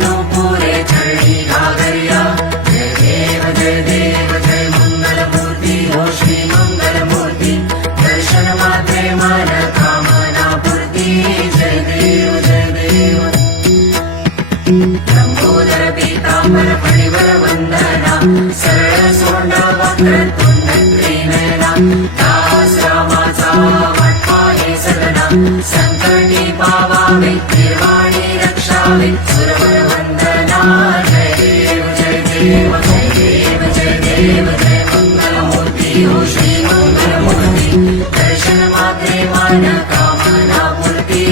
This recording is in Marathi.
विष्णु पुरे चरणी घागरिया जय देव जय मंगल मूर्ति हो श्री मंगल मूर्ति दर्शन मात्रे मन कामना पूर्ति जय देव लंबोदर पीतांबर फणिवर वंदना सरळ सोंड वक्रतुंड त्रिनयना दास रामाचा वाटपाहे सदना संकटी पावावे निर्वाणी रक्षावे सुरवर वंदना जय देव जय मंगल मूर्ति हो श्री मंगल मूर्ति दर्शन मात्रे मन कामना पूर्ति